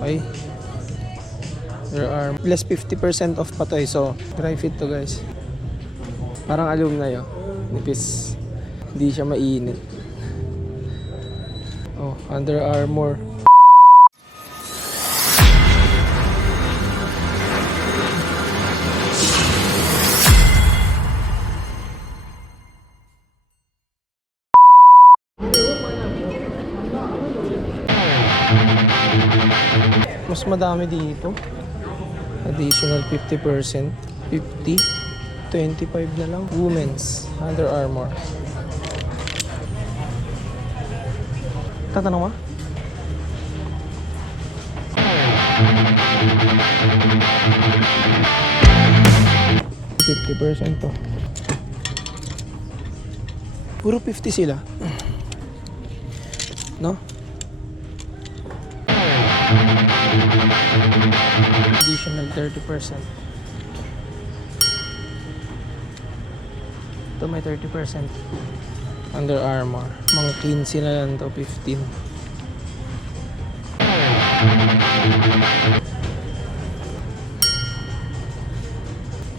Okay. There are less 50% off pa to eh. So, dry fit to guys. Parang alumni oh. Nipis. Hindi siya mainit. Oh, Under Armour. Mas madami dito. Additional 50%. 50. 25 na lang. Women's. Under Armour. Tatanong mo? $50 to. Puro 50 sila. No? Additional 30%. Ito may 30%. Under Armour. Mga 15 na lang to, 15.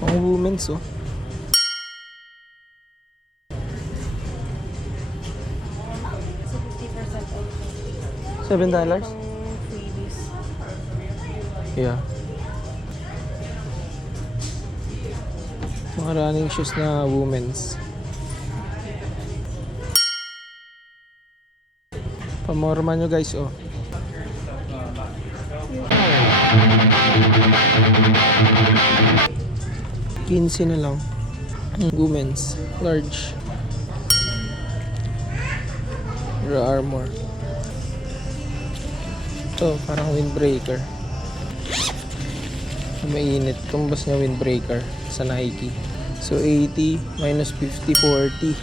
Mga women's oh. $7? Yeah. Mga running shoes na women's. Pamorma nyo guys oh. $15 na lang. Women's. Large. Under Armour. Ito parang windbreaker. Mainit. Tumbas niya windbreaker sa Nike. So 80 minus 50, 40.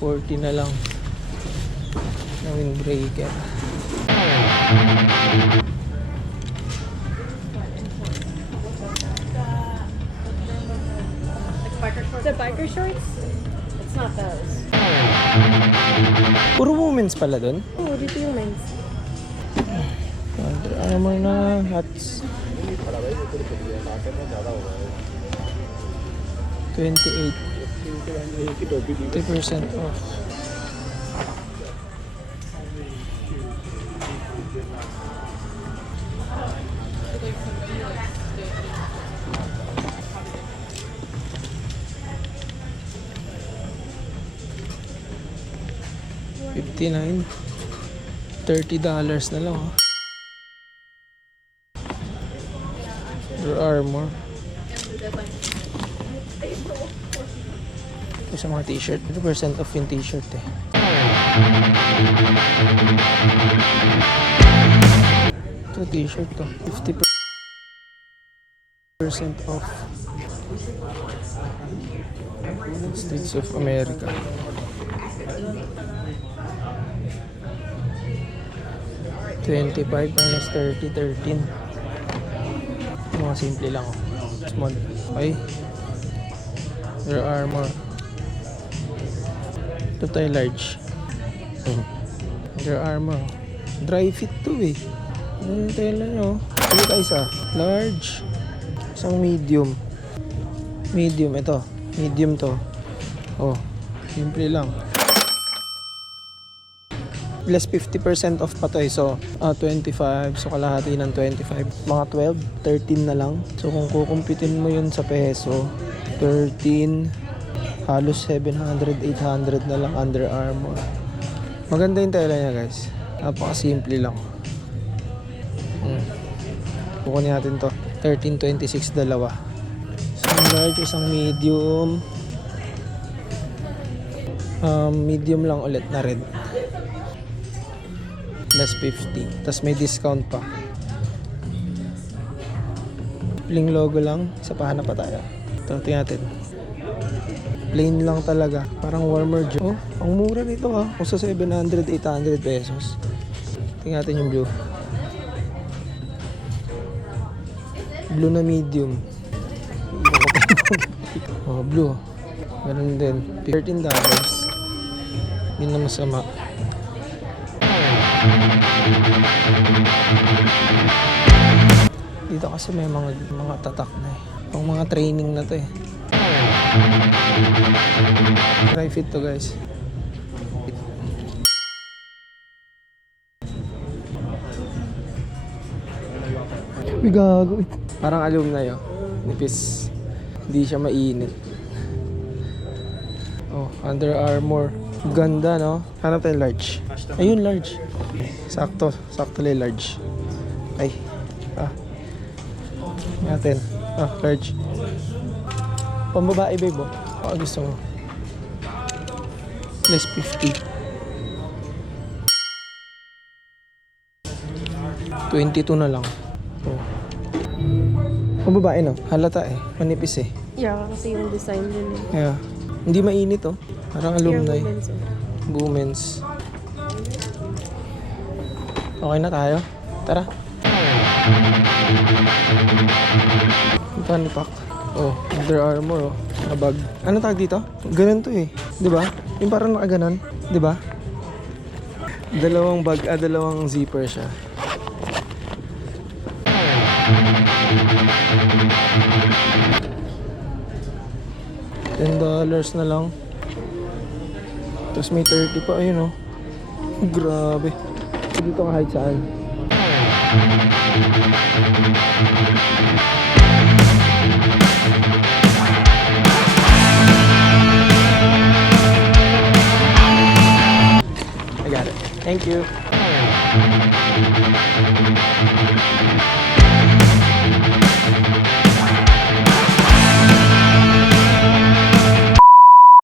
40 na lang na windbreaker. The biker shorts? It's not those. Puro women's pala dun. Oh, dito yung men's. Under Armour na hats. 28. 50% off. $59. $30 na lang oh. Under Armour. Ito sa mga t-shirt. 50% off yung t-shirt eh. Ito t-shirt to. 50% off. States of America. $25 minus 30, 13. Mga simple lang oh. Small. Okay. Under Armour. Ito tayo large. Under Armour. Dry fit to eh. Ano tayo lang nyo? Ito tayo isa. Large. Isang medium. Medium ito. Medium to. Oh. Simple lang. Less 50% off pa to eh. So, 25. So, kalahati ng 25. Mga 12, 13 na lang. So, kung kukumpitin mo yun sa peso, 13, halos 700, 800 na lang Under Armour. Maganda yung tela niya guys. Napaka-simple lang. Kukunin natin to. 13.26 dalawa. Isang large, isang medium. Medium lang ulit na red. Less 50. Tapos may discount pa. Plain logo lang. Isa pa hanap pa tayo. Ito, tingnan natin. Plain lang talaga. Parang warmer jaw. Oh, ang mura nito ha. Kung sa 700, 800 pesos. Tingnan natin yung blue. Blue na medium. Oh, blue. Ganun din. $13. Hindi na masama. Dito kasi may mga tatak na eh. Pang mga training na to eh. Try fit to guys. May gago. Parang alumni oh. Nipis. Hindi siya mainit. Oh, Under Armour. Ganda no? Hanap tayo large. Ayun large. Sakto. Sakto lang large. Ay. Natin. Large. Pambabae babe oh. Baka gusto mo. Less 50. 22 na lang. Oh. Pambabae no? Halata eh. Manipis eh. Yeah, kasi yung design din eh. Yeah. Hindi mainit oh. Parang alumni. Pure women's, oh. Women's. Okay na tayo? Tara. Funny pack. Oh, Under Armour oh. Na bag. Ano tawag dito? Ganun to eh. 'Di ba? Yung parang nakaganon, 'di ba? Dalawang bag, dalawang zipper siya. $10 na lang. Tapos may 30 pa, ayun oh. Grabe. Dito kahit saan. I got it. Thank you.